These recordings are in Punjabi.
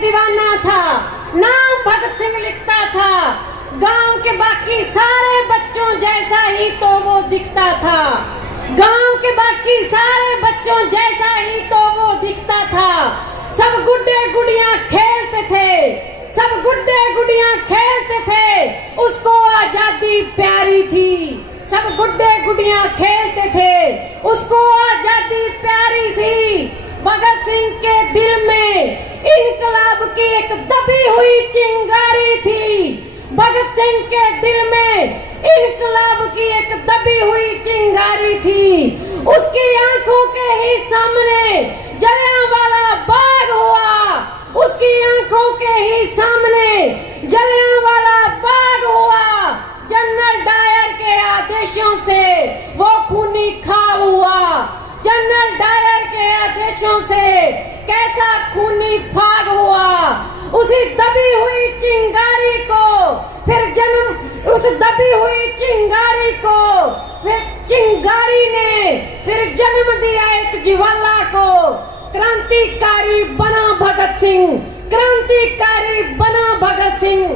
दीवाना था, नाम भगत सिंह लिखता था। गांव के बाकी सारे बच्चों जैसा ही तो वो दिखता था। गांव के बाकी सारे बच्चों जैसा ही तो वो दिखता था। सब गुड्डे गुड़ियां खेलते थे, सब गुड्डे गुड़ियां खेलते थे, उसको आजादी प्यारी थी। सब गुड्डे गुड़ियां खेलते थे, उसको आजादी प्यारी थी। भगत सिंह के दिल में इनकलाब की एक दबी हुई चिंगारी थी। भगत सिंह के दिल में इनकलाब की एक दबी हुई चिंगारी थी। उसकी आंखों के ही सामने जलियांवाला बाग हुआ। उसकी आंखों के ही सामने जलियांवाला बाग हुआ। जनरल डायर के आदेशों से वो खूनी खाब हुआ। जनरल डायर के आदेशों से कैसा खूनी फाग हुआ। उसी दबी हुई चिंगारी को फिर जन्म, उस दबी हुई चिंगारी को फिर चिंगारी ने फिर जन्म दिया एक ज्वाला को। क्रांतिकारी बना भगत सिंह, क्रांतिकारी बना भगत सिंह।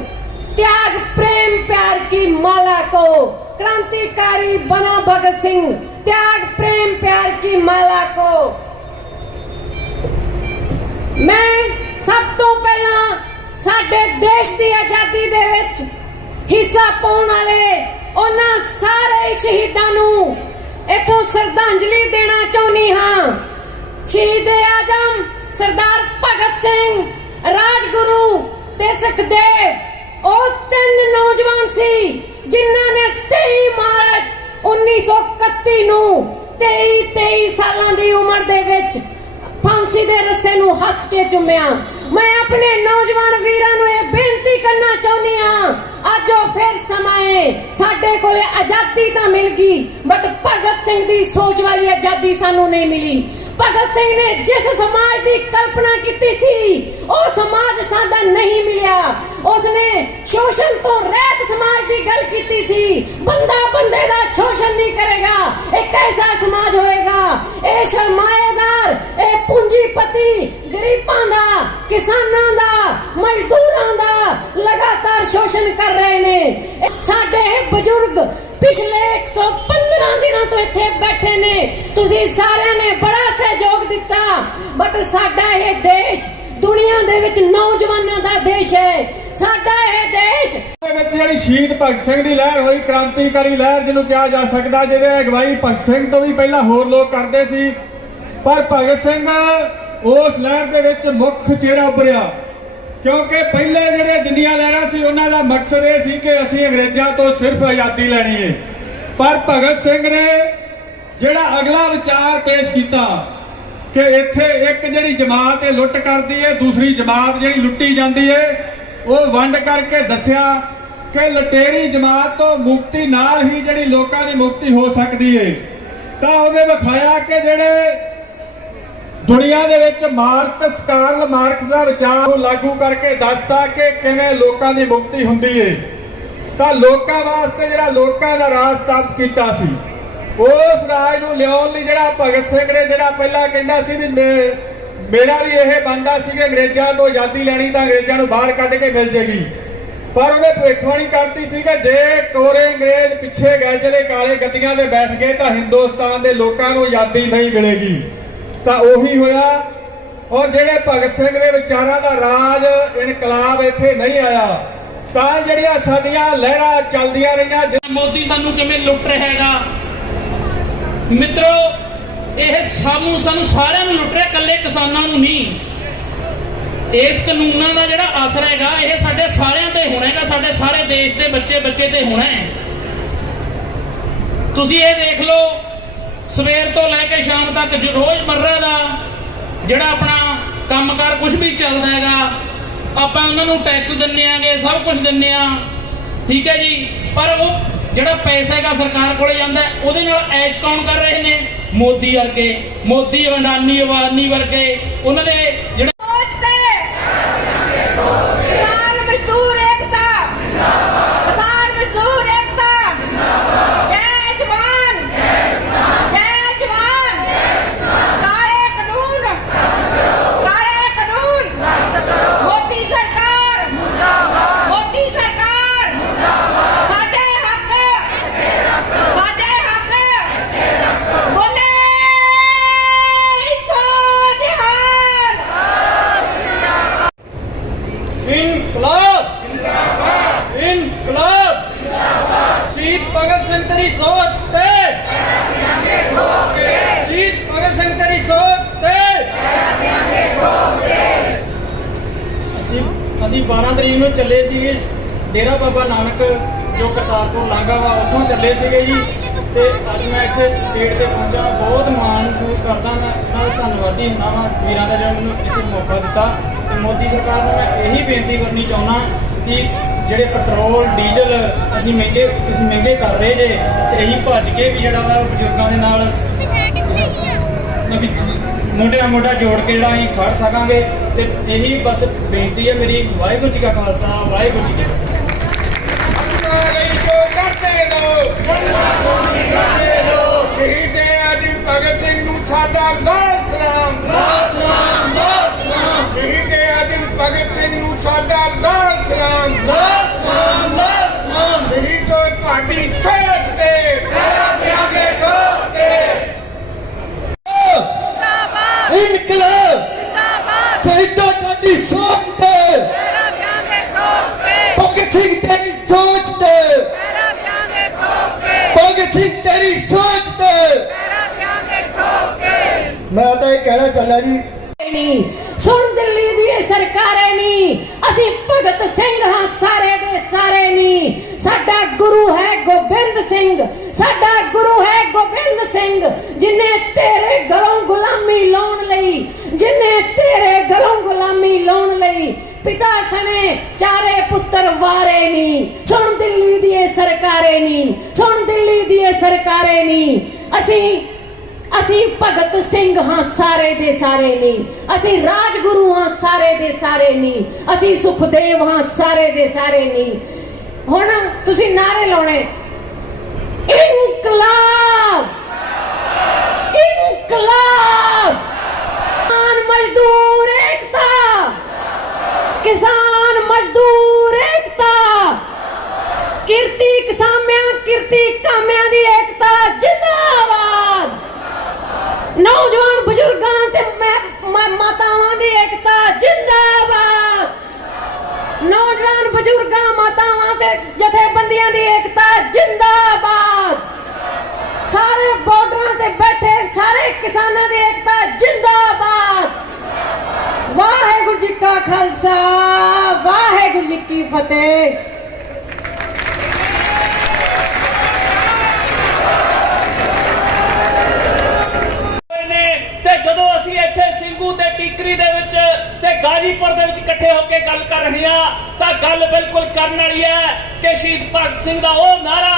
त्याग प्रेम प्यार की माला को, क्रांतिकारी बना भगत सिंह। त्याग प्रेम प्यार की माला को। मैं सब तो पहला साडे देश की आजादी दे विच हिस्सा पाउण वाले उन्हां सारे शहीदां नूं इथों श्रद्धांजलि देना चाहुंदी हां। शहीद आजम सरदार भगत सिंह, राजगुरु ते सुखदेव ਉਹ ਤਿੰਨ ਨੌਜਵਾਨ ਸੀ ਜਿਨ੍ਹਾਂ ਨੇ 23 ਮਾਰਚ 1931 ਨੂੰ 23 ਸਾਲਾਂ ਦੀ ਉਮਰ ਦੇ ਵਿੱਚ फांसी दे रस्से नूं हस के चुम्या। मैं अपने नौजवान वीरां नूं ये बेनती करना चाहुंदी हां, अज फिर समा है साडे कोले आजादी तां मिल गई, बट भगत सिंह दी सोच वाली आजादी सानू नहीं मिली। भगत सिंह ने जिस समाज की कल्पना की सी वो समाज साडा नहीं मिलिया। उसने शोषण तो रहित समाज की गल की सी। बंदा बंदे का शोषण नहीं करेगा, एक ऐसा समाज होएगा। ए सरमाएदार, ए पूंजीपति गरीबां दा, किसानां दा, मजदूरां दा लगातार शोषण कर रहे ने। साडे बुजुर्ग पिछले 115 दिनों तो इत्थे बैठे ने, तुसी सारिਆਂ ने बड़ा सहयोग दिता, बट साडा ये देश दुनिया दे विच नौजवानां दा देश है। साडा ये देश ਦੇ ਵਿੱਚ ਜਿਹੜੀ ਸ਼ਹੀਦ ਭਗਤ ਸਿੰਘ ਦੀ ਲਹਿਰ ਹੋਈ, ਕ੍ਰਾਂਤੀਕਾਰੀ ਲਹਿਰ ਜਿਹਨੂੰ ਕਿਹਾ ਜਾ ਸਕਦਾ, ਜਿਹਦੇ ਅਗਵਾਈ ਭਗਤ ਸਿੰਘ ਤੋਂ ਵੀ ਪਹਿਲਾਂ ਹੋਰ ਲੋਕ ਕਰਦੇ ਸੀ, ਪਰ ਭਗਤ ਸਿੰਘ ਉਸ ਲਹਿਰ ਦੇ ਵਿੱਚ ਮੁੱਖ ਚਿਹਰਾ ਉੱਭਰਿਆ। ਕਿਉਂਕਿ ਪਹਿਲੇ ਜਿਹੜੇ ਜਿੰਨੀਆਂ ਲਹਿਰਾਂ ਸੀ ਉਹਨਾਂ ਦਾ ਮਕਸਦ ਇਹ ਸੀ ਕਿ ਅਸੀਂ ਅੰਗਰੇਜ਼ਾਂ ਤੋਂ ਸਿਰਫ ਆਜ਼ਾਦੀ ਲੈਣੀ ਹੈ, ਪਰ ਭਗਤ ਸਿੰਘ ਨੇ ਜਿਹੜਾ ਅਗਲਾ ਵਿਚਾਰ ਪੇਸ਼ ਕੀਤਾ ਕਿ ਇੱਥੇ ਇੱਕ ਜਿਹੜੀ ਜਮਾਤ ਇਹ ਲੁੱਟ ਕਰਦੀ ਹੈ, ਦੂਸਰੀ ਜਮਾਤ ਜਿਹੜੀ ਲੁੱਟੀ ਜਾਂਦੀ ਹੈ, ਉਹ ਵੰਡ ਕਰਕੇ ਦੱਸਿਆ ਕਿ ਲਟੇਰੀ ਜਮਾਤ ਤੋਂ ਮੁਕਤੀ ਨਾਲ ਹੀ ਜਿਹੜੀ ਲੋਕਾਂ ਦੀ ਮੁਕਤੀ ਹੋ ਸਕਦੀ ਹੈ। ਤਾਂ ਉਹਨੇ ਵਿਖਾਇਆ ਕਿ ਜਿਹੜੇ ਦੁਨੀਆ ਦੇ ਵਿੱਚ ਮਾਰਕਸ, ਕਾਰਲ ਮਾਰਕਸ ਦਾ ਵਿਚਾਰ ਨੂੰ ਲਾਗੂ ਕਰਕੇ ਦੱਸਦਾ ਕਿ ਕਿਵੇਂ ਲੋਕਾਂ ਦੀ ਮੁਕਤੀ ਹੁੰਦੀ ਹੈ। ਤਾਂ ਲੋਕਾਂ ਵਾਸਤੇ ਜਿਹੜਾ ਲੋਕਾਂ ਦਾ ਰਾਜ ਸਥਾਪਿਤ ਕੀਤਾ ਸੀ, ਉਸ ਰਾਜ ਨੂੰ ਲਿਆਉਣ ਲਈ ਜਿਹੜਾ ਭਗਤ ਸਿੰਘ ਨੇ ਜਿਹੜਾ ਪਹਿਲਾਂ ਕਹਿੰਦਾ ਸੀ ਵੀ ਮੇਰਾ ਵੀ ਇਹ ਬਣਦਾ ਸੀ ਕਿ ਅੰਗਰੇਜ਼ਾਂ ਤੋਂ ਆਜ਼ਾਦੀ ਲੈਣੀ ਤਾਂ ਅੰਗਰੇਜ਼ਾਂ ਨੂੰ ਬਾਹਰ ਕੱਢ ਕੇ ਮਿਲ ਜੇਗੀ, ਪਰ ਉਹਨੇ ਭਵਿੱਖਬਾਣੀ ਕਰਤੀ ਸੀ ਕਿ ਜੇ ਕੋਰੇ ਅੰਗਰੇਜ਼ ਪਿੱਛੇ ਗਏ, ਜਿਹੜੇ ਕਾਲੇ ਗੱਦੀਆਂ ਤੇ ਬੈਠ ਗਏ, ਤਾਂ ਹਿੰਦੁਸਤਾਨ ਦੇ ਲੋਕਾਂ ਨੂੰ ਆਜ਼ਾਦੀ ਨਹੀਂ ਮਿਲੇਗੀ। ਤਾਂ ਉਹੀ ਹੋਇਆ। ਔਰ ਜਿਹੜੇ ਭਗਤ ਸਿੰਘ ਦੇ ਵਿਚਾਰਾਂ ਦਾ ਰਾਜ ਇਨਕਲਾਬ ਇੱਥੇ ਨਹੀਂ ਆਇਆ, ਤਾਂ ਜਿਹੜੀਆਂ ਸਾਡੀਆਂ ਲਹਿਰਾਂ ਚੱਲਦੀਆਂ ਰਹੀਆਂ। ਮੋਦੀ ਸਾਨੂੰ ਕਿਵੇਂ ਲੁੱਟ ਰਿਹਾ ਹੈਗਾ ਮਿੱਤਰੋ, ਇਹ ਸਾਨੂੰ ਸਾਰਿਆਂ ਨੂੰ ਲੁੱਟ ਰਿਹਾ, ਇਕੱਲੇ ਕਿਸਾਨਾਂ ਨੂੰ ਨਹੀਂ। ਇਸ ਕਾਨੂੰਨਾਂ ਦਾ ਜਿਹੜਾ ਅਸਰ ਹੈਗਾ ਇਹ ਸਾਡੇ ਸਾਰਿਆਂ ਤੇ ਹੋਣਾ ਹੈਗਾ, ਸਾਡੇ ਸਾਰੇ ਦੇਸ਼ ਦੇ ਬੱਚੇ ਤੇ ਹੋਣਾ ਹੈ। ਤੁਸੀਂ ਇਹ ਦੇਖ ਲਓ, ਸਵੇਰ ਤੋਂ ਲੈ ਕੇ ਸ਼ਾਮ ਤੱਕ ਰੋਜ਼ਮर्रा ਦਾ ਜਿਹੜਾ ਆਪਣਾ ਕੰਮਕਾਰ ਕੁਝ ਵੀ ਚੱਲਦਾ ਹੈਗਾ, ਆਪਾਂ ਉਹਨਾਂ ਨੂੰ ਟੈਕਸ ਦਿੰਨੇ ਆਂਗੇ, ਸਭ ਕੁਝ ਦਿੰਨੇ ਆ, ਠੀਕ ਹੈ ਜੀ। ਪਰ ਉਹ ਜਿਹੜਾ ਪੈਸਾ ਹੈਗਾ ਸਰਕਾਰ ਕੋਲੇ ਜਾਂਦਾ, ਉਹਦੇ ਨਾਲ ਐਸ਼ ਕੌਣ ਕਰ ਰਹੇ ਨੇ? ਮੋਦੀ ਵਰਗੇ, ਮੋਦੀ ਅਡਾਨੀ ਵਰਗੇ, ਉਹਨਾਂ ਦੇ ਜਿਹੜਾ भगत सिंह तेरी सोच ते शहीद भगत सिंह तेरी सोच ते ਅਸੀਂ 12 ਤਰੀਕ ਨੂੰ ਚੱਲੇ ਸੀਗੇ ਡੇਰਾ ਬਾਬਾ ਨਾਨਕ ਜੋ ਕਰਤਾਰਪੁਰ ਲਾਂਘਾ ਵਾ ਉੱਥੋਂ ਚੱਲੇ ਸੀਗੇ ਜੀ ਤੇ ਅੱਜ ਮੈਂ ਇੱਥੇ ਸਟੇਟ ਤੇ ਪਹੁੰਚਾ ਬਹੁਤ ਮਾਣ ਮਹਿਸੂਸ ਕਰਦਾ ਮੈਂ ਉਹਨਾਂ ਦਾ ਧੰਨਵਾਦੀ ਹੁੰਦਾ ਵਾਂ ਵੀਰਾਂ ਦਾ ਜਿਹੜਾ ਮੈਨੂੰ ਇੱਥੇ ਮੌਕਾ ਦਿੱਤਾ ਤੇ ਮੋਦੀ ਸਰਕਾਰ ਨੂੰ ਮੈਂ ਇਹੀ ਬੇਨਤੀ ਕਰਨੀ ਚਾਹੁੰਦਾ ਕਿ ਜਿਹੜੇ ਪੈਟਰੋਲ ਡੀਜ਼ਲ ਤੁਸੀਂ ਮਹਿੰਗੇ ਕਰ ਰਹੇ ਜੇ ਤੇ ਇਹੀ ਭੱਜ ਕੇ ਵੀ ਜਿਹੜਾ ਵਾ ਬਜ਼ੁਰਗਾਂ ਦੇ ਨਾਲ ਮੋਢੇ ਨਾਲ ਮੋਢਾ ਜੋੜ ਕੇ ਜਿਹੜਾ ਅਸੀਂ ਖੜ ਸਕਾਂਗੇ ਤੇ ਇਹੀ ਬਸ ਬੇਨਤੀ ਹੈ ਮੇਰੀ ਵਾਹਿਗੁਰੂ ਜੀ ਕਾ ਖਾਲਸਾ ਵਾਹਿਗੁਰੂ ਜੀ ਕੀ ਫਤਿਹ शहीद आजम भगत सिंह नूं साडा लाल सलाम शहीद आजम भगत सिंह नूं साडा लाल सलाम शहीद तुहाडी सोच ते इनकलाब शहीदों तुहाडी सोच ते भगत सिंह तेरी सोच ते भगत सिंह तेरी सोच ते मैं तो ये कहना चाहना जी नहीं सुन दिल्ली दी सरकारे नहीं ਅਸੀਂ ਭਗਤ ਸਿੰਘ ਹਾਂ ਸਾਰੇ ਦੇ ਸਾਰੇ ਨਹੀਂ ਸਾਡਾ ਗੁਰੂ ਹੈ ਗੋਬਿੰਦ ਸਿੰਘ ਸਾਡਾ ਗੁਰੂ ਹੈ ਗੋਬਿੰਦ ਸਿੰਘ ਜਿਨੇ ਤੇਰੇ ਗਲੋਂ ਗੁਲਾਮੀ ਲਾਉਣ ਲਈ ਜਿਨੇ ਤੇਰੇ ਗਲੋਂ ਗੁਲਾਮੀ ਲਾਉਣ ਲਈ ਪਿਤਾ ਸਣੇ ਚਾਰੇ ਪੁੱਤਰ ਵਾਰੇ ਨਹੀਂ ਸੁਣ ਦਿੱਲੀ ਦੀ ਸਰਕਾਰੇ ਨਹੀਂ ਸੁਣ ਦਿੱਲੀ ਦੀ ਸਰਕਾਰੇ ਨਹੀਂ ਅਸੀਂ ਭਗਤ ਸਿੰਘ ਹਾਂ ਸਾਰੇ ਦੇ ਸਾਰੇ ਨਹੀਂ ਅਸੀਂ ਰਾਜਗੁਰੂ ਹਾਂ ਸਾਰੇ ਦੇ ਸਾਰੇ ਨਹੀਂ ਅਸੀਂ ਸੁਖਦੇਵ ਹਾਂ ਸਾਰੇ ਦੇ ਸਾਰੇ ਨਹੀਂ ਹੁਣ ਤੁਸੀਂ ਨਾਰੇ ਲਾਉਣੇ ਇਨਕਲਾਬ ਇਨਕਲਾਬ ਕਿਸਾਨ ਮਜ਼ਦੂਰ ਏਕਤਾ ਕਿਸਾਨ ਮਜ਼ਦੂਰ ਏਕਤਾ ਕਿਰਤੀ ਕਾਮਿਆਂ ਦੀ ਏਕਤਾ ਜਿੰਦਾਬਾਦ नौजवान बुजुर्गों ते मातावां दी एकता जिंदाबाद नौजवान बुजुर्गां मातावां ते जथेबंदियां दी एकता जिंदाबाद सारे बॉर्डरां ते बैठे सारे किसानां दी एकता जिंदाबाद वाहेगुरु जी का खालसा वाहेगुरु जी की फतेह ਜਦੋਂ ਅਸੀਂ ਇੱਥੇ ਸਿੰਘੂ ਤੇ ਟੀਕਰੀ ਦੇ ਵਿੱਚ ਤੇ ਗਾਜ਼ੀਪੁਰ ਦੇ ਵਿੱਚ ਇਕੱਠੇ ਹੋ ਕੇ ਗੱਲ ਕਰ ਰਹੇ ਹਾਂ ਤਾਂ ਗੱਲ ਬਿਲਕੁਲ ਕਰਨ ਵਾਲੀ ਹੈ ਕਿ ਸ਼ਹੀਦ ਭਗਤ ਸਿੰਘ ਦਾ ਉਹ ਨਾਰਾ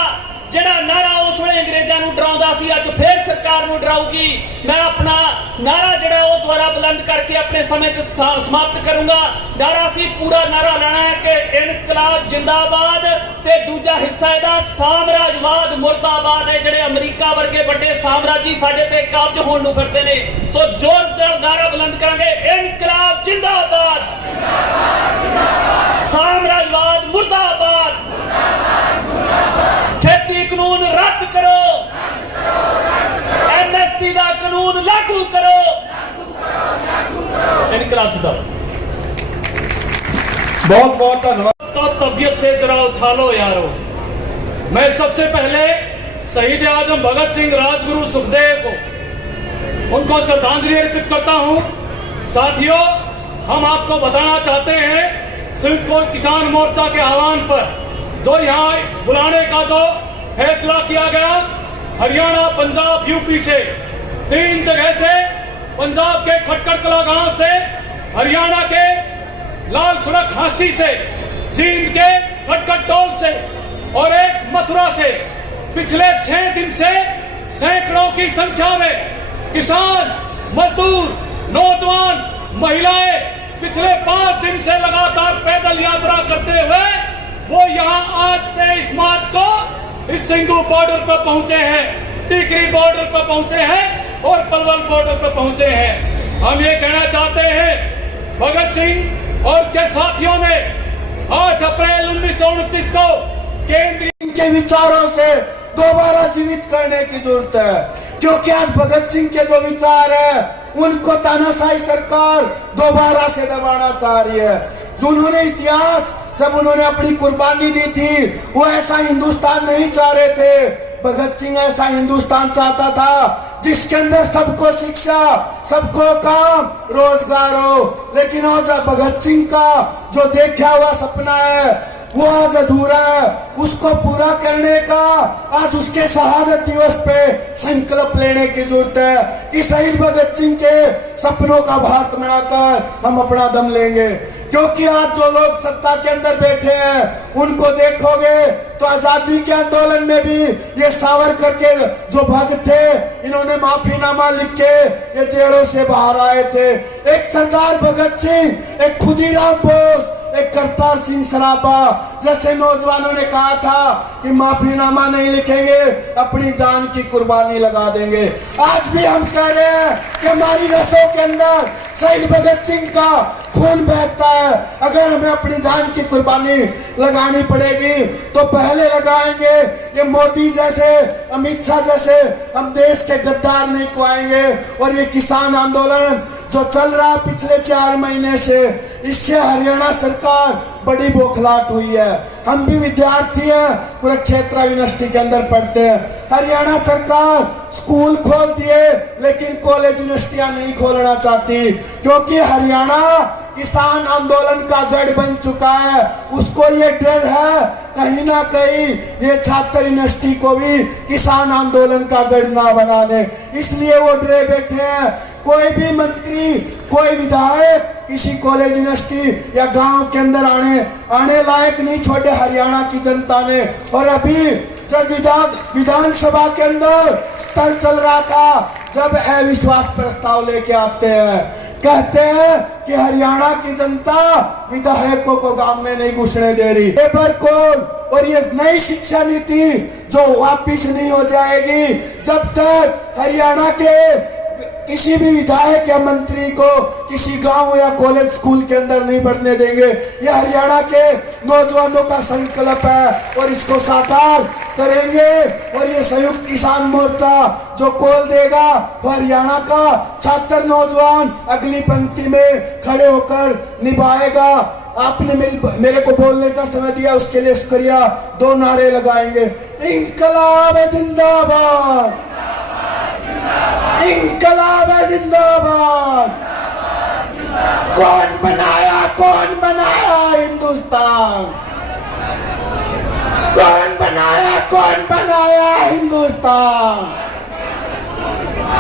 ਜਿਹੜਾ ਨਾਰਾ ਉਸ ਵੇਲੇ ਅੰਗਰੇਜ਼ਾਂ ਨੂੰ ਡਰਾਉਂਦਾ ਸੀ ਅੱਜ ਫੇਰ ਸਰਕਾਰ ਨੂੰ ਡਰਾਊਗੀ ਮੈਂ ਆਪਣਾ ਨਾਰਾ ਜਿਹੜਾ ਉਹ ਦੁਬਾਰਾ ਬੁਲੰਦ ਕਰਕੇ ਆਪਣੇ ਸਮੇਂ 'ਚ ਸਮਾਪਤ ਕਰੂੰਗਾ ਨਾਰਾ ਸੀ ਪੂਰਾ ਨਾਰਾ ਲੈਣਾ ਹੈ ਕਿ ਇਨਕਲਾਬ ਜਿੰਦਾਬਾਦ ਤੇ ਦੂਜਾ ਹਿੱਸਾ ਇਹਦਾ ਸਾਮਰਾਜਵਾਦ ਮੁਰਦਾਬਾਦ ਹੈ ਜਿਹੜੇ ਅਮਰੀਕਾ ਵਰਗੇ ਵੱਡੇ ਸਾਮਰਾਜੀ ਸਾਡੇ ਤੇ ਕਬਜ਼ ਹੋਣ ਨੂੰ ਫਿਰਦੇ ਨੇ ਸੋ ਜ਼ੋਰਦਾਰ ਨਾਰਾ ਬੁਲੰਦ ਕਰਾਂਗੇ ਇਨਕਲਾਬ ਜਿੰਦਾਬਾਦ ਸਾਮਰਾਜਵਾਦ ਮੁਰਦਾਬਾਦ खेती कानून रद्द करो MSP का कानून लागू करो इनकलाब जिंदाबाद बहुत बहुत धन्यवाद तो तबीयत से जरा उछालो यारो मैं सबसे पहले शहीद आजम भगत सिंह राजगुरु सुखदेव को उनको श्रद्धांजलि अर्पित करता हूं साथियों हम आपको बताना चाहते हैं संयुक्त किसान मोर्चा के आह्वान पर जो यहाँ बुलाने का जो फैसला किया गया हरियाणा पंजाब यूपी से 3 जगह से पंजाब के खटखट कला गांव से हरियाणा के लाल सड़क हांसी से जींद के खटखट टोल से और एक मथुरा से पिछले 6 दिन से सैकड़ों की संख्या में किसान मजदूर नौजवान महिलाएं पिछले 5 दिन से लगातार पैदल यात्रा करते हुए वो यहाँ आज 23 मार्च को इस सिंघू बॉर्डर पर पहुंचे हैं टीकरी बॉर्डर पर पहुंचे हैं और पलवल बॉर्डर पर पहुंचे हैं हम ये कहना चाहते हैं भगत सिंह और उसके साथियों ने 8 अप्रैल 1929 को केंद्रीय इनके विचारों से दोबारा जीवित करने की जरूरत है क्योंकि आज भगत सिंह के जो विचार है उनको तानाशाही सरकार दोबारा से दबाना चाह रही है जो उन्होंने इतिहास जब उन्होंने अपनी कुर्बानी दी थी, वो ऐसा हिंदुस्तान नहीं चाह रहे थे। भगत सिंह ऐसा हिंदुस्तान चाहता था जिसके अंदर सबको शिक्षा, सबको काम, रोजगार हो। लेकिन आज भगत सिंह का जो देखा हुआ सपना है वो आज अधूरा है। उसको पूरा करने का आज उसके शहादत दिवस पे संकल्प लेने की जरूरत है कि शहीद भगत सिंह के सपनों का भारत बनाकर हम अपना दम लेंगे। क्योंकि आज जो लोग सत्ता के अंदर बैठे हैं उनको देखोगे तो आजादी के आंदोलन में भी ये सावरकर के जो भक्त थे, इन्होंने माफीनामा लिख के ये जेलों से बाहर आए थे। एक सरदार भगत सिंह, एक खुदीराम बोस, एक करतार सिंह सराभा जैसे नौजवानों ने कहा था कि माफीनामा नहीं लिखेंगे, अपनी जान की कुर्बानी लगा देंगे। आज भी हम कह रहे हैं कि हमारी नसों के अंदर शहीद भगत सिंह का खून बहता है। अगर हमें अपनी जान की कुर्बानी लगानी पड़ेगी तो पहले लगाएंगे ये मोदी जैसे, अमित शाह जैसे हम देश के गद्दार नहीं खुआएंगे। और ये किसान आंदोलन जो चल रहा है पिछले 4 महीने से, इससे हरियाणा सरकार बड़ी बौखलाहट हुई है। हम भी विद्यार्थी हैं, कुरुक्षेत्र यूनिवर्सिटी के अंदर पढ़ते हैं। हरियाणा सरकार स्कूल खोल दिए लेकिन कॉलेज यूनिवर्सिटियां नहीं खोलना चाहती, क्योंकि हरियाणा किसान आंदोलन का गढ़ बन चुका है। उसको ये डर है कहीं ना कहीं ये छात्र यूनिवर्सिटी को भी किसान आंदोलन का गढ़ ना बना दे, इसलिए वो डरे बैठे हैं। कोई भी मंत्री, कोई विधायक किसी कॉलेज, यूनिवर्सिटी या गांव के अंदर आने लायक नहीं छोड़े हरियाणा की जनता ने। और अभी जब विधानसभा के अंदर स्तर चल रहा था, जब अविश्वास प्रस्ताव लेके आते हैं, कहते हैं कि हरियाणा की जनता विधायकों को गांव में नहीं घुसने दे रही। लेबर कोड और ये नई शिक्षा नीति जो वापिस नहीं हो जाएगी जब तक हरियाणा के किसी भी विधायक या मंत्री को किसी गांव या कॉलेज स्कूल के अंदर नहीं बढ़ने देंगे। ये हरियाणा के नौजवानों का संकल्प है और इसको साकार करेंगे। और ये संयुक्त किसान मोर्चा जो कॉल देगा वो हरियाणा का छात्र नौजवान अगली पंक्ति में खड़े होकर निभाएगा। आपने मेरे को बोलने का समय दिया, उसके लिए शुक्रिया। 2 नारे लगाएंगे, इंकलाब जिंदाबाद, इंकलाब जिंदाबाद। कौन बनाया हिंदुस्तान, कौन बनाया हिंदुस्तान।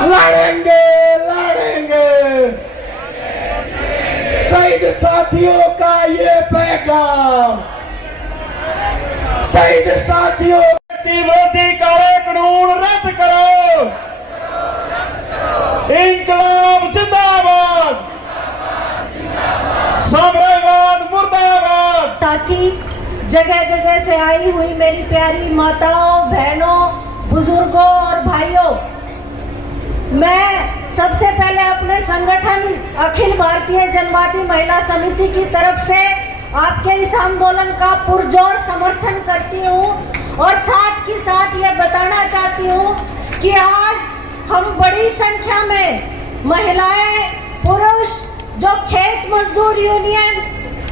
लड़ेंगे शहीद साथियों का ये पैगाम, शहीद साथियों। विरोधी काले कानून रद्द करो, इंकलाब जिंदाबाद, साम्राज्यवाद मुर्दाबाद। साथी, जगह जगह से आई हुई मेरी प्यारी माताओं, बहनों, बुजुर्गों और भाइयों, मैं सबसे पहले अपने संगठन अखिल भारतीय जनवादी महिला समिति की तरफ से आपके इस आंदोलन का पुरजोर समर्थन करती हूँ। और साथ ही साथ ये बताना चाहती हूँ कि आज हम बड़ी संख्या में महिलाएं, पुरुष, जो खेत मजदूर यूनियन,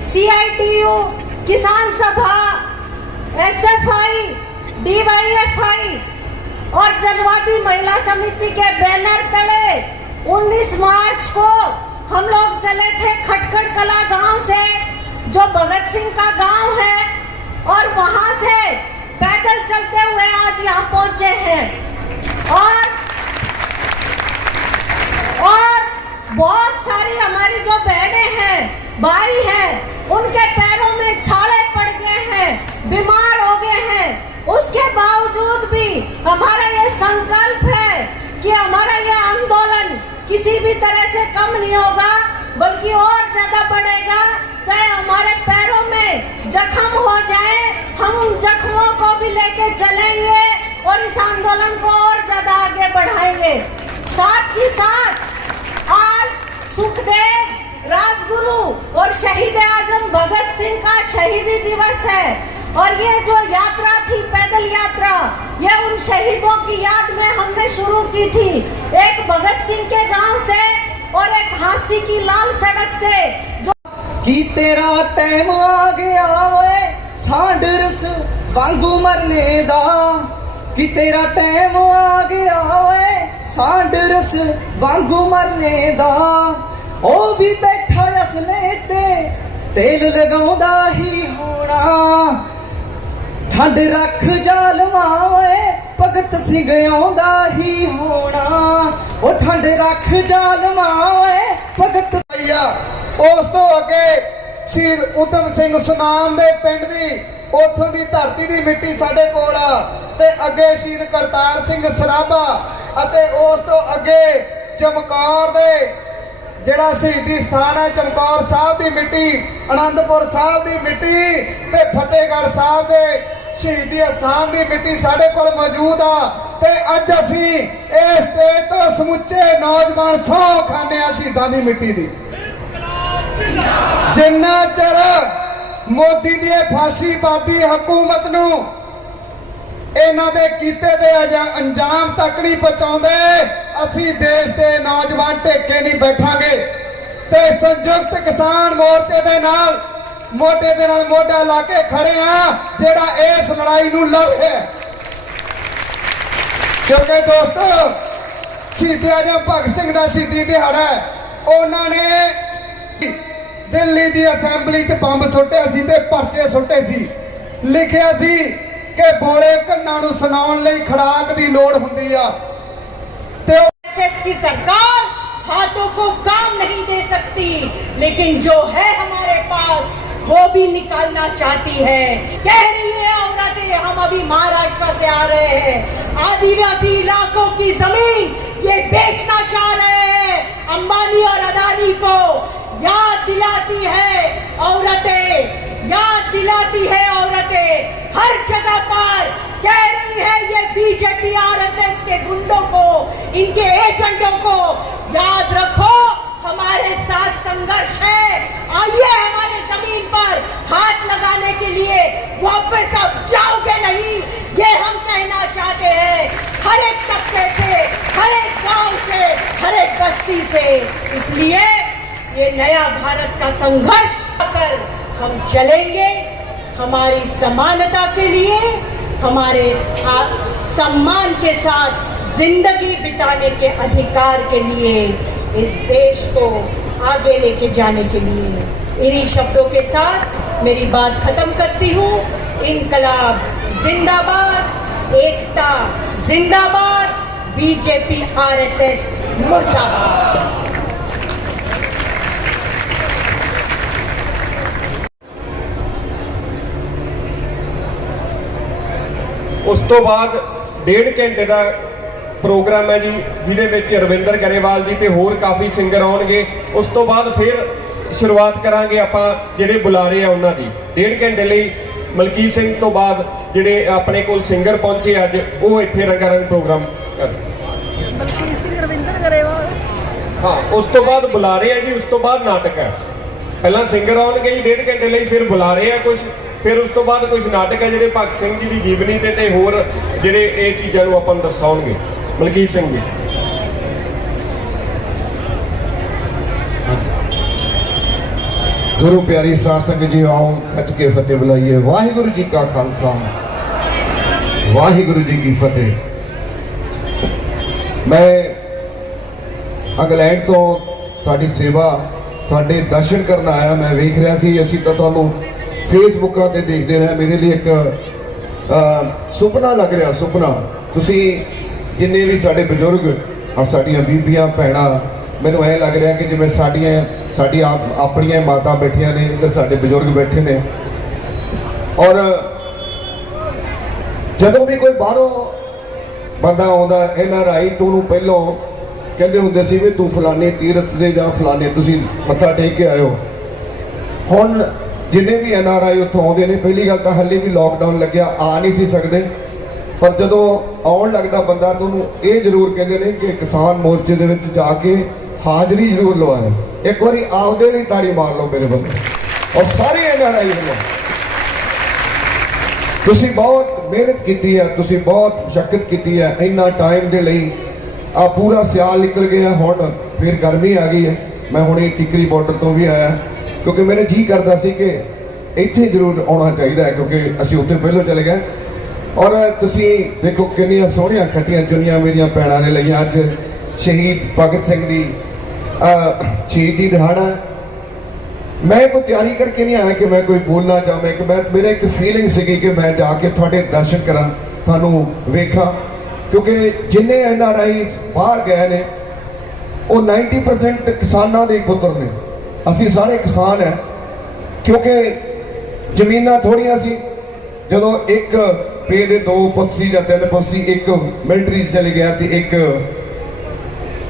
CITU, किसान सभा, SFI, DYFI और जनवादी महिला समिति के बैनर तले 19 मार्च को हम लोग चले थे खटखड़ कला गांव से, जो भगत सिंह का गांव है, और वहां से पैदल चलते हुए आज यहाँ पहुंचे हैं। और बहुत सारी हमारी जो बहनें हैं, भाई हैं, उनके पैरों में छाले पड़ गए हैं, बीमार हो गए हैं। उसके बावजूद भी हमारा ये संकल्प है कि हमारा ये आंदोलन किसी भी तरह से कम नहीं होगा, बल्कि और ज्यादा बढ़ेगा। चाहे हमारे पैरों में जख्म हो जाए, हम उन जख्मों को भी लेके चलेंगे और इस आंदोलन को और ज्यादा आगे बढ़ाएंगे। साथ ही साथ आज सुखदेव, राजगुरु और शहीद आजम भगत सिंह का शहीदी दिवस है। और ये जो यात्रा थी, पैदल यात्रा, ये उन शहीदों की याद में हमने शुरू की थी। एक भगत सिंह के गांव से और एक हांसी की लाल सड़क से। जो कि तेरा टाइम आ गया ओए सांडरस वांगू मरने दा, कि तेरा टाइम आ गया ओए सांडरस वांगू मरने दा। ओ भी बैठा असले ते तेल लगाउंदा ही होना, ठंड रख जालवा ओए भगत सिंह आउंदा ही होना, ओ ठंड रख जालवा ओए भगत। उस तो अगे शहीद उधम सिंह सुनाम दे पिंड दी उथों दी धरती दी मिट्टी साडे कोल आ, ते अगे शहीद करतार सिंह सराभा, अते उस तो अगे चमकौर दे ਜਿਹੜਾ ਸ਼ਹੀਦੀ ਸਥਾਨ ਹੈ ਚਮਕੌਰ ਸਾਹਿਬ ਦੀ ਮਿੱਟੀ, ਆਨੰਦਪੁਰ ਸਾਹਿਬ ਦੀ ਮਿੱਟੀ ਤੇ ਫਤਿਹਗੜ੍ਹ ਸਾਹਿਬ ਦੇ ਸ਼ਹੀਦੀ ਸਥਾਨ ਦੀ ਮਿੱਟੀ ਸਾਡੇ ਕੋਲ ਮੌਜੂਦ ਆ। ਤੇ ਅੱਜ ਅਸੀਂ ਇਸ ਸਟੇਜ ਤੋਂ ਸਮੁੱਚੇ ਨੌਜਵਾਨ ਸਹੁੰ ਖਾਂਦੇ ਆ ਸ਼ਹੀਦਾਂ ਦੀ ਮਿੱਟੀ ਦੀ। ਜਿੰਨਾ ਚਿਰ ਮੋਦੀ ਦੀ ਫਾਸ਼ੀਵਾਦੀ ਹਕੂਮਤ ਨੂੰ ਇਹਨਾਂ ਦੇ ਕੀਤੇ ਦੇ ਅੰਜਾਮ ਤੱਕ ਨਹੀਂ ਪਹੁੰਚਾਉਂਦੇ, ਅਸੀਂ ਦੇਸ਼ ਦੇ ਨੌਜਵਾਨ ਢੇਕੇ ਨਹੀਂ ਬੈਠਾਂਗੇ। ਤੇ ਸੰਯੁਕਤ ਕਿਸਾਨ ਮੋਰਚੇ ਦੇ ਨਾਲ ਮੋਢੇ ਦੇ ਨਾਲ ਮੋਢਾ ਲਾ ਕੇ ਖੜੇ ਆ ਜਿਹੜਾ ਇਸ ਲੜਾਈ ਨੂੰ ਲੜ ਰਿਹਾ। ਕਿਉਂਕਿ ਦੋਸਤੋ ਸ਼ਹੀਦ ਆਜ਼ਮ ਭਗਤ ਸਿੰਘ ਦਾ ਸ਼ਹੀਦੀ ਦਿਹਾੜਾ ਹੈ। ਉਹਨਾਂ ਨੇ ਦਿੱਲੀ ਦੀ ਅਸੈਂਬਲੀ 'ਚ ਬੰਬ ਸੁੱਟਿਆ ਸੀ ਤੇ ਪਰਚੇ ਸੁੱਟੇ ਸੀ, ਲਿਖਿਆ ਸੀ ਕਿ ਬੋਲੇ ਕੰਨਾਂ ਨੂੰ ਸੁਣਾਉਣ ਲਈ ਖੜਾਕ ਦੀ ਲੋੜ ਹੁੰਦੀ ਆ। ਤੇ की सरकार हाथों को काम नहीं दे सकती, लेकिन जो है हमारे पास वो भी निकालना चाहती है। कह रही है औरतें हम अभी महाराष्ट्र से आ रहे हैं, आदिवासी इलाकों की जमीन ये बेचना चाह रहे हैं अंबानी और अदानी को। याद दिलाती है औरतें, याद दिलाती है औरतें हर जगह पर कह रही है ये बीजेपी आरएसएस के गुंडों को, इनके एजेंटों को, याद रखो हमारे साथ संघर्ष है, आइए हमारे जमीन पर हाथ लगाने के लिए, वापस अब जाओगे नहीं, ये हम कहना चाहते हैं हर एक तबके से, हर एक गांव से, हर एक बस्ती से। इसलिए ये नया भारत का संघर्ष कर हम चलेंगे, हमारी समानता के लिए, हमारे सम्मान के साथ जिंदगी बिताने के अधिकार के लिए, इस देश को आगे लेके जाने के लिए। इन्हीं शब्दों के साथ मेरी बात खत्म करती हूँ। इनकलाब जिंदाबाद, एकता जिंदाबाद, बीजेपी आरएसएस मुर्दाबाद। ਉਸ ਤੋਂ ਬਾਅਦ 1.5 ਘੰਟੇ ਦਾ ਪ੍ਰੋਗਰਾਮ ਹੈ ਜੀ, ਜਿਹਦੇ ਵਿੱਚ ਰਵਿੰਦਰ ਗਰੇਵਾਲ ਜੀ ਤੇ ਹੋਰ ਕਾਫੀ ਸਿੰਗਰ ਆਉਣਗੇ। ਉਸ ਤੋਂ ਬਾਅਦ ਫਿਰ ਸ਼ੁਰੂਆਤ ਕਰਾਂਗੇ ਆਪਾਂ ਜਿਹੜੇ ਬੁਲਾਰੇ ਆ ਉਹਨਾਂ ਦੀ। 1.5 ਘੰਟੇ ਲਈ ਮਲਕੀਤ ਸਿੰਘ ਤੋਂ ਬਾਅਦ ਜਿਹੜੇ ਆਪਣੇ ਕੋਲ ਸਿੰਗਰ ਪਹੁੰਚੇ ਅੱਜ, ਉਹ ਇੱਥੇ ਰੰਗਾਰੰਗ ਪ੍ਰੋਗਰਾਮ ਕਰਦੇ। ਮਲਕੀਤ ਸਿੰਘ, ਰਵਿੰਦਰ ਗਰੇਵਾਲ, ਹਾਂ, ਉਸ ਤੋਂ ਬਾਅਦ ਬੁਲਾਰੇ ਆ ਜੀ, ਉਸ ਤੋਂ ਬਾਅਦ ਨਾਟਕ ਹੈ। ਪਹਿਲਾਂ ਸਿੰਗਰ ਆਉਣਗੇ ਜੀ 1.5 ਘੰਟੇ ਲਈ, ਫਿਰ ਬੁਲਾਰੇ ਆ ਕੁਝ, ਫਿਰ ਉਸ ਤੋਂ ਬਾਅਦ ਕੁਝ ਨਾਟਕ ਹੈ ਜਿਹੜੇ ਭਗਤ ਸਿੰਘ ਜੀ ਦੀ ਜੀਵਨੀ ਤੇ ਹੋਰ ਜਿਹੜੇ ਇਹ ਚੀਜ਼ਾਂ ਨੂੰ ਆਪਾਂ ਨੂੰ ਦਰਸਾਉਣਗੇ। ਮਲਕੀਤ ਸਿੰਘ ਜੀ। ਗੁਰੂ ਪਿਆਰੀ ਸਾਧ ਸੰਗਤ ਜੀ, ਆਓ ਕੱਜ ਕੇ ਫਤਿਹ ਬੁਲਾਈਏ। ਵਾਹਿਗੁਰੂ ਜੀ ਕਾ ਖਾਲਸਾ, ਵਾਹਿਗੁਰੂ ਜੀ ਕੀ ਫਤਿਹ। ਮੈਂ ਇੰਗਲੈਂਡ ਤੋਂ ਤੁਹਾਡੀ ਸੇਵਾ, ਤੁਹਾਡੇ ਦਰਸ਼ਨ ਕਰਨ ਆਇਆ। ਮੈਂ ਵੇਖ ਰਿਹਾ ਸੀ, ਅਸੀਂ ਤਾਂ ਤੁਹਾਨੂੰ ਫੇਸਬੁੱਕਾਂ ਤੇ ਦੇਖਦੇ ਰਹੇ। ਮੇਰੇ ਲਈ ਇੱਕ ਸੁਪਨਾ ਲੱਗ ਰਿਹਾ, ਸੁਪਨਾ। ਤੁਸੀਂ ਜਿੰਨੇ ਵੀ ਸਾਡੇ ਬਜ਼ੁਰਗ, ਸਾਡੀਆਂ ਬੀਬੀਆਂ ਭੈਣਾਂ, ਮੈਨੂੰ ਐਂ ਲੱਗ ਰਿਹਾ ਕਿ ਜਿਵੇਂ ਸਾਡੀ ਆਪਣੀਆਂ ਮਾਤਾ ਬੈਠੀਆਂ ਨੇ, ਇੱਧਰ ਸਾਡੇ ਬਜ਼ੁਰਗ ਬੈਠੇ ਨੇ। ਔਰ ਜਦੋਂ ਵੀ ਕੋਈ ਬਾਹਰੋਂ ਬੰਦਾ ਆਉਂਦਾ NRI ਤੋਂ, ਉਹਨੂੰ ਪਹਿਲੋਂ ਕਹਿੰਦੇ ਹੁੰਦੇ ਸੀ ਵੀ ਤੂੰ ਫਲਾਣੇ ਤੀਰਥ ਦੇ ਜਾਂ ਫਲਾਣੇ ਤੁਸੀਂ ਮੱਥਾ ਟੇਕ ਕੇ ਆਇਓ। ਹੁਣ ਜਿੰਨੇ ਵੀ NRI ਉੱਥੋਂ ਆਉਂਦੇ ਨੇ, ਪਹਿਲੀ ਗੱਲ ਤਾਂ ਹਾਲੇ ਵੀ ਲੋਕਡਾਊਨ ਲੱਗਿਆ, ਆ ਨਹੀਂ ਸੀ ਸਕਦੇ, ਪਰ ਜਦੋਂ ਆਉਣ ਲੱਗਦਾ ਬੰਦਾ ਤਾਂ ਉਹਨੂੰ ਇਹ ਜ਼ਰੂਰ ਕਹਿੰਦੇ ਨੇ ਕਿ ਕਿਸਾਨ ਮੋਰਚੇ ਦੇ ਵਿੱਚ ਜਾ ਕੇ ਹਾਜ਼ਰੀ ਜ਼ਰੂਰ ਲਵਾਏ। ਇੱਕ ਵਾਰੀ ਆਪਦੇ ਲਈ ਤਾੜੀ ਮਾਰ ਲਓ ਮੇਰੇ ਬੰਦੇ, ਔਰ ਸਾਰੇ NRI ਵੱਲੋਂ। ਤੁਸੀਂ ਬਹੁਤ ਮਿਹਨਤ ਕੀਤੀ ਹੈ, ਤੁਸੀਂ ਬਹੁਤ ਮੁਸ਼ੱਕਤ ਕੀਤੀ ਹੈ ਇੰਨਾ ਟਾਈਮ ਦੇ ਲਈ। ਆ ਪੂਰਾ ਸਿਆਲ ਨਿਕਲ ਗਿਆ, ਹੁਣ ਫਿਰ ਗਰਮੀ ਆ ਗਈ ਹੈ। ਮੈਂ ਹੁਣੇ ਟਿਕਰੀ ਬਾਰਡਰ ਤੋਂ ਵੀ ਆਇਆ ਕਿਉਂਕਿ ਮੇਰੇ ਜੀ ਕਰਦਾ ਸੀ ਕਿ ਇੱਥੇ ਜ਼ਰੂਰ ਆਉਣਾ ਚਾਹੀਦਾ ਹੈ, ਕਿਉਂਕਿ ਅਸੀਂ ਉੱਥੇ ਪਹਿਲਾਂ ਚਲੇ ਗਏ। ਔਰ ਤੁਸੀਂ ਦੇਖੋ ਕਿੰਨੀਆਂ ਸੋਹਣੀਆਂ ਖੱਟੀਆਂ ਚੁੰਨੀਆਂ ਮੇਰੀਆਂ ਭੈਣਾਂ ਨੇ ਲਈਆਂ। ਅੱਜ ਸ਼ਹੀਦ ਭਗਤ ਸਿੰਘ ਦੀ ਸ਼ਹੀਦੀ ਦਿਹਾੜਾ। ਮੈਂ ਕੋਈ ਤਿਆਰੀ ਕਰਕੇ ਨਹੀਂ ਆਇਆ ਕਿ ਮੈਂ ਕੋਈ ਬੋਲਣਾ ਚਾਹਾਂ, ਕਿ ਮੈਂ ਮੇਰਾ ਇੱਕ ਫੀਲਿੰਗ ਸੀਗੀ ਕਿ ਮੈਂ ਜਾ ਕੇ ਤੁਹਾਡੇ ਦਰਸ਼ਨ ਕਰਾਂ, ਤੁਹਾਨੂੰ ਵੇਖਾਂ, ਕਿਉਂਕਿ ਜਿੰਨੇ NRI ਬਾਹਰ ਗਏ ਨੇ ਉਹ 90% ਕਿਸਾਨਾਂ ਦੇ ਪੁੱਤਰ ਨੇ। ਅਸੀਂ ਸਾਰੇ ਕਿਸਾਨ ਹੈ, ਕਿਉਂਕਿ ਜ਼ਮੀਨਾਂ ਥੋੜੀਆਂ ਸੀ। ਜਦੋਂ ਇੱਕ ਪੇ ਦੇ 2 ਪੁੱਤ ਸੀ ਜਾਂ 3 ਪੁੱਤ ਸੀ, ਇੱਕ ਮਿਲਟਰੀ ਚਲੇ ਗਿਆ ਤੇ ਇੱਕ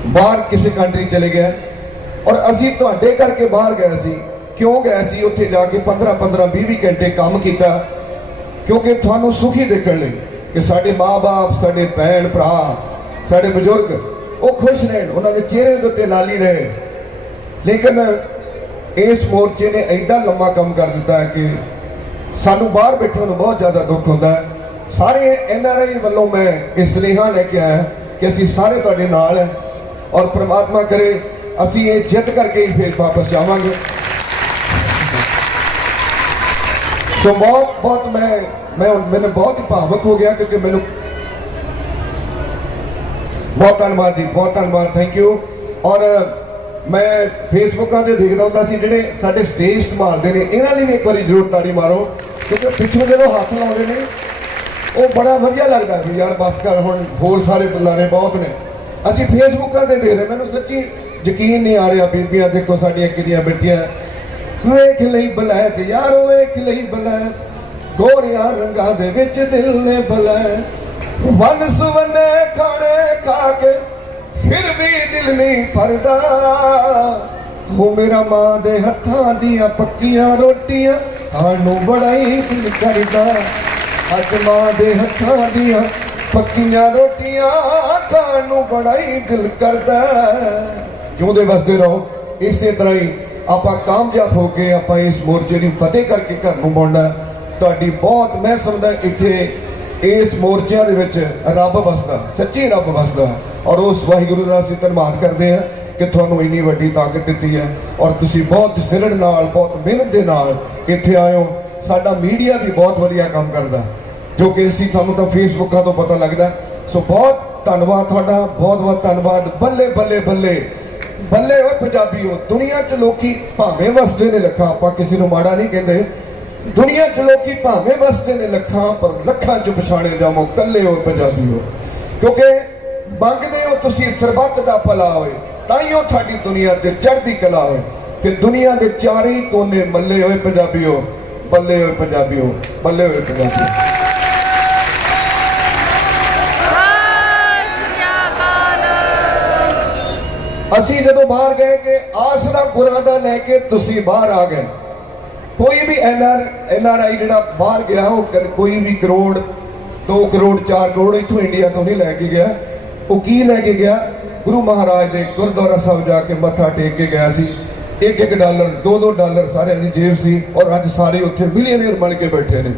ਬਾਹਰ ਕਿਸੇ ਕੰਟਰੀ ਚਲੇ ਗਿਆ। ਔਰ ਅਸੀਂ ਤੁਹਾਡੇ ਕਰਕੇ ਬਾਹਰ ਗਏ ਸੀ। ਕਿਉਂ ਗਏ ਸੀ? ਉੱਥੇ ਜਾ ਕੇ 15-15 20 ਘੰਟੇ ਕੰਮ ਕੀਤਾ, ਕਿਉਂਕਿ ਤੁਹਾਨੂੰ ਸੁਖੀ ਦੇਖਣ ਲਈ ਕਿ ਸਾਡੇ ਮਾਂ-ਬਾਪ, ਸਾਡੇ ਭੈਣ ਭਰਾ, ਸਾਡੇ ਬਜ਼ੁਰਗ ਉਹ ਖੁਸ਼ ਰਹਿਣ, ਉਹਨਾਂ ਦੇ ਚਿਹਰੇ ਦੇ ਉੱਤੇ ਲਾਲੀ ਰਹੇ। ਲੇਕਿਨ ਇਸ ਮੋਰਚੇ ਨੇ ਐਡਾ ਲੰਮਾ ਕੰਮ ਕਰ ਦਿੱਤਾ ਹੈ ਕਿ ਸਾਨੂੰ ਬਾਹਰ ਬੈਠਿਆਂ ਨੂੰ ਬਹੁਤ ਜ਼ਿਆਦਾ ਦੁੱਖ ਹੁੰਦਾ ਹੈ। ਸਾਰੇ NRI ਵੱਲੋਂ ਮੈਂ ਇਹ ਸੁਨੇਹਾ ਲੈ ਕੇ ਆਇਆ ਕਿ ਅਸੀਂ ਸਾਰੇ ਤੁਹਾਡੇ ਨਾਲ ਹੈ, ਔਰ ਪ੍ਰਮਾਤਮਾ ਕਰੇ ਅਸੀਂ ਇਹ ਜਿੱਤ ਕਰਕੇ ਹੀ ਫਿਰ ਵਾਪਸ ਜਾਵਾਂਗੇ। ਸੋ ਬਹੁਤ ਮੈਨੂੰ ਬਹੁਤ ਹੀ ਭਾਵੁਕ ਹੋ ਗਿਆ, ਕਿਉਂਕਿ ਮੈਨੂੰ ਬਹੁਤ ਧੰਨਵਾਦ ਜੀ, ਬਹੁਤ ਧੰਨਵਾਦ, ਥੈਂਕ ਯੂ। ਔਰ ਮੈਂ ਫੇਸਬੁੱਕਾਂ ਤੇ ਦੇਖਦਾ ਹੁੰਦਾ ਸੀ ਜਿਹੜੇ ਸਾਡੇ ਸਟੇਜ ਸੰਭਾਲਦੇ ਨੇ, ਇਹਨਾਂ ਲਈ ਵੀ ਇੱਕ ਵਾਰੀ ਜ਼ਰੂਰ ਤਾੜੀ ਮਾਰੋ, ਕਿਉਂਕਿ ਪਿੱਛੋਂ ਜਦੋਂ ਹੱਥ ਲਾਉਂਦੇ ਨੇ ਉਹ ਬੜਾ ਵਧੀਆ ਲੱਗਦਾ ਵੀ ਯਾਰ ਬਸ ਕਰ, ਹੁਣ ਹੋਰ ਸਾਰੇ ਬੁਲਾਰੇ ਬਹੁਤ ਨੇ। ਅਸੀਂ ਫੇਸਬੁੱਕਾਂ ਤੇ ਦੇਖ ਰਹੇ, ਮੈਨੂੰ ਸੱਚੀ ਯਕੀਨ ਨਹੀਂ ਆ ਰਿਹਾ। ਬੀਬੀਆਂ ਦੇਖੋ ਸਾਡੀਆਂ ਕਿੰਨੀਆਂ ਬੈਠੀਆਂ, ਵੇਖ ਲਈ ਬਲੈਤ ਯਾਰ, ਵੇਖ ਲਈ ਬਲੈਤ, ਗੋਰਿਆਂ ਰੰਗਾਂ ਦੇ ਵਿੱਚ ਦਿਲ ਨੇ ਬਲੈਤ, ਵਨ ਸੁਵਨੇ ਖਾਣੇ ਖਾ ਕੇ ਫਿਰ ਵੀ ਦਿਲ ਨਹੀਂ ਭਰਦਾ। ਹੋ ਮੇਰਾ ਮਾਂ ਦੇ ਹੱਥਾਂ ਦੀਆਂ ਪੱਕੀਆਂ ਰੋਟੀਆਂ ਖਾਣ ਨੂੰ ਬੜਾ ਹੀ ਦਿਲ ਕਰਦਾ। ਅੱਜ ਮਾਂ ਦੇ ਹੱਥਾਂ ਦੀਆਂ ਪੱਕੀਆਂ ਰੋਟੀਆਂ ਖਾਣ ਨੂੰ ਬੜਾ ਹੀ ਦਿਲ ਕਰਦਾ। ਜਿਉਂਦੇ ਵਸਦੇ ਰਹੋ, ਇਸੇ ਤਰ੍ਹਾਂ ਹੀ ਆਪਾਂ ਕਾਮਯਾਬ ਹੋ ਕੇ ਆਪਾਂ ਇਸ ਮੋਰਚੇ ਦੀ ਫਤਿਹ ਕਰਕੇ ਘਰ ਨੂੰ ਮੁੜਨਾ। ਤੁਹਾਡੀ ਬਹੁਤ, ਮੈਂ ਸਮਝਦਾ ਇੱਥੇ ਇਸ ਮੋਰਚਿਆਂ ਦੇ ਵਿੱਚ ਰੱਬ ਵਸਦਾ, ਸੱਚੀ ਰੱਬ ਵਸਦਾ। ਔਰ ਉਸ ਵਾਹਿਗੁਰੂ ਦਾ ਅਸੀਂ ਧੰਨਵਾਦ ਕਰਦੇ ਹਾਂ ਕਿ ਤੁਹਾਨੂੰ ਇੰਨੀ ਵੱਡੀ ਤਾਕਤ ਦਿੱਤੀ ਹੈ, ਔਰ ਤੁਸੀਂ ਬਹੁਤ ਸਿਰੜ ਨਾਲ, ਬਹੁਤ ਮਿਹਨਤ ਦੇ ਨਾਲ ਇੱਥੇ ਆਏ ਹੋ। ਸਾਡਾ ਮੀਡੀਆ ਵੀ ਬਹੁਤ ਵਧੀਆ ਕੰਮ ਕਰਦਾ, ਜੋ ਕਿ ਅਸੀਂ ਸਾਨੂੰ ਤਾਂ ਫੇਸਬੁੱਕਾਂ ਤੋਂ ਪਤਾ ਲੱਗਦਾ। ਸੋ ਬਹੁਤ ਧੰਨਵਾਦ ਤੁਹਾਡਾ, ਬਹੁਤ ਬਹੁਤ ਧੰਨਵਾਦ। ਬੱਲੇ ਬੱਲੇ ਬੱਲੇ ਬੱਲੇ ਓਏ ਪੰਜਾਬੀਓ। ਦੁਨੀਆ 'ਚ ਲੋਕੀ ਭਾਵੇਂ ਵਸਦੇ ਨੇ ਲੱਖਾਂ, ਆਪਾਂ ਕਿਸੇ ਨੂੰ ਮਾੜਾ ਨਹੀਂ ਕਹਿੰਦੇ, ਦੁਨੀਆ 'ਚ ਲੋਕੀ ਭਾਵੇਂ ਵਸਦੇ ਨੇ ਲੱਖਾਂ, ਪਰ ਲੱਖਾਂ 'ਚ ਪਛਾਣੇ ਜਾਵੋ ਕੱਲੇ ਓਏ ਪੰਜਾਬੀਓ। ਕਿਉਂਕਿ ਮੰਗਦੇ ਹੋ ਤੁਸੀਂ ਸਰਬੱਤ ਦਾ ਭਲਾ ਹੋਏ, ਤਾਂ ਹੀ ਉਹ ਤੁਹਾਡੀ ਦੁਨੀਆ ਤੇ ਚੜ੍ਹਦੀ ਕਲਾ ਹੋਏ, ਤੇ ਦੁਨੀਆ ਦੇ ਚਾਰੇ ਕੋਨੇ ਮੱਲੇ ਹੋਏ ਪੰਜਾਬੀਓ, ਬੱਲੇ ਹੋਏ ਪੰਜਾਬੀਓ, ਬੱਲੇ ਹੋਏ ਪੰਜਾਬੀਓ। ਅਸੀਂ ਜਦੋਂ ਬਾਹਰ ਗਏ ਕਿ ਆਸਰਾ ਗੁਰਾਂ ਦਾ ਲੈ ਕੇ ਤੁਸੀਂ ਬਾਹਰ ਆ ਗਏ। ਕੋਈ ਵੀ NRI ਜਿਹੜਾ ਬਾਹਰ ਗਿਆ ਉਹ ਕੋਈ ਵੀ ਕਰੋੜ, 2 ਕਰੋੜ, 4 ਕਰੋੜ ਇੱਥੋਂ ਇੰਡੀਆ ਤੋਂ ਨਹੀਂ ਲੈ ਕੇ ਗਿਆ। ਉਹ ਕੀ ਲੈ ਕੇ ਗਿਆ? ਗੁਰੂ ਮਹਾਰਾਜ ਦੇ ਗੁਰਦੁਆਰਾ ਸਾਹਿਬ ਜਾ ਕੇ ਮੱਥਾ ਟੇਕ ਕੇ ਗਿਆ ਸੀ। $1-1 ਡਾਲਰ, $2-2 ਸਾਰਿਆਂ ਦੀ ਜੇਬ ਸੀ, ਔਰ ਅੱਜ ਸਾਰੇ ਉੱਥੇ ਮਿਲੀਅਨਰ ਬਣ ਕੇ ਬੈਠੇ ਨੇ।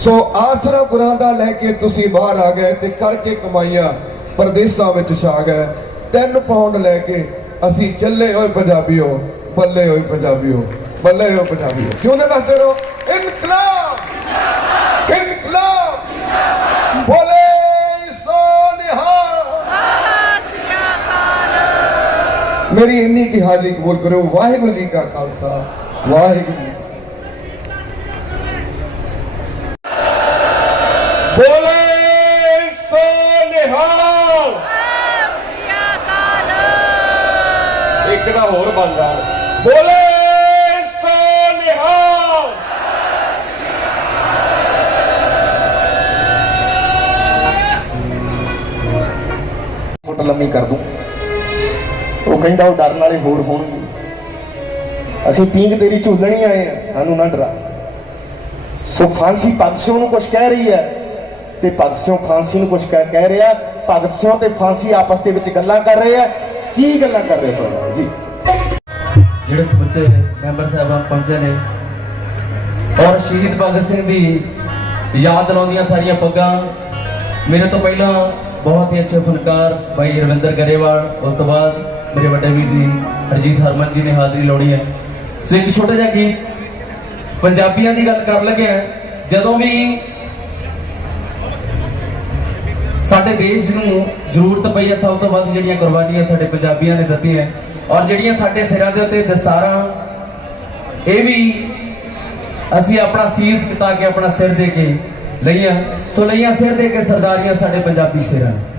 ਸੋ ਆਸਰਾ ਗੁਰਾਂ ਦਾ ਲੈ ਕੇ ਤੁਸੀਂ ਬਾਹਰ ਆ ਗਏ ਤੇ ਕਰਕੇ ਕਮਾਈਆਂ ਪਰਦੇਸਾਂ ਵਿੱਚ ਛਾ ਗਏ। 3 ਪਾਉਂਡ ਲੈ ਕੇ ਅਸੀਂ ਚੱਲੇ ਹੋਏ ਪੰਜਾਬੀਓ, ਬੱਲੇ ਹੋਏ ਪੰਜਾਬੀਓ, ਬੱਲੇ ਹੋਏ ਪੰਜਾਬੀਓ। ਜਿਉਂਦੇ ਵਸਦੇ ਰਹੋ। ਇਨਕਲਾਬ ਇਨਕਲਾਬ ਬੋਲੇ मेरी इन्नी की हाजिरी कबूल करो। वाहिगुरू जी का खालसा, वाहिगुरू जी। बोले सो निहाल। एक दा होर बन जान। बोले सो निहाल। फुट लम्मी कर दूं। ਉਹ ਕਹਿੰਦਾ ਉਹ ਡਰਨ ਵਾਲੇ ਹੋਰ ਹੋਣਗੇ, ਅਸੀਂ ਪੀਂਘ ਤੇਰੀ ਝੂਲਣੀ ਆਏ ਆ, ਸਾਨੂੰ ਨਾ ਡਰਾ। ਸੋ ਫਾਂਸੀ ਭਗਤ ਸਿੰਘ ਨੂੰ ਕੁਝ ਕਹਿ ਰਹੀ ਹੈ ਤੇ ਭਗਤ ਸਿੰਘ ਫਾਂਸੀ ਨੂੰ ਕੁਝ ਕਹਿ ਰਿਹਾ। ਭਗਤ ਸਿੰਘ ਤੇ ਫਾਂਸੀ ਆਪਸ ਦੇ ਵਿੱਚ ਗੱਲਾਂ ਕਰ ਰਹੇ ਆ। ਕੀ ਗੱਲਾਂ ਕਰ ਰਹੇ ਹੋ ਜੀ? ਜਿਹੜੇ ਸਮੁੱਚੇ ਮੈਂਬਰ ਸਾਹਿਬਾਨ ਪਹੁੰਚੇ ਨੇ ਔਰ ਸ਼ਹੀਦ ਭਗਤ ਸਿੰਘ ਦੀ ਯਾਦ ਦਿਲਾਉਂਦੀਆਂ ਸਾਰੀਆਂ ਪੱਗਾਂ। ਮੇਰੇ ਤੋਂ ਪਹਿਲਾਂ ਬਹੁਤ ਹੀ ਅੱਛੇ ਫਨਕਾਰ ਭਾਈ ਰਵਿੰਦਰ ਗਰੇਵਾਲ, ਉਸ ਤੋਂ ਬਾਅਦ ਮੇਰੇ ਵੱਡੇ ਵੀਰ ਜੀ ਹਰਜੀਤ ਹਰਮਨ ਜੀ ਨੇ ਹਾਜ਼ਰੀ ਲਾਉਣੀ ਹੈ। ਸੋ ਇੱਕ ਛੋਟਾ ਜਿਹਾ ਗੀਤ ਪੰਜਾਬੀਆਂ ਦੀ ਗੱਲ ਕਰ ਲੱਗਿਆ। ਜਦੋਂ ਵੀ ਸਾਡੇ ਦੇਸ਼ ਨੂੰ ਜ਼ਰੂਰਤ ਪਈ ਹੈ, ਸਭ ਤੋਂ ਵੱਧ ਜਿਹੜੀਆਂ ਕੁਰਬਾਨੀਆਂ ਸਾਡੇ ਪੰਜਾਬੀਆਂ ਨੇ ਦਿੱਤੀਆਂ, ਔਰ ਜਿਹੜੀਆਂ ਸਾਡੇ ਸਿਰਾਂ ਦੇ ਉੱਤੇ ਦਸਤਾਰਾਂ, ਇਹ ਵੀ ਅਸੀਂ ਆਪਣਾ ਸੀਸ ਪਿਤਾ ਕੇ ਆਪਣਾ ਸਿਰ ਦੇ ਕੇ ਲਈਆਂ। ਸੋ ਲਈਆਂ ਸਿਰ ਦੇ ਕੇ ਸਰਦਾਰੀਆਂ ਸਾਡੇ ਪੰਜਾਬੀ ਸ਼ੇਰਾਂ ਨੇ।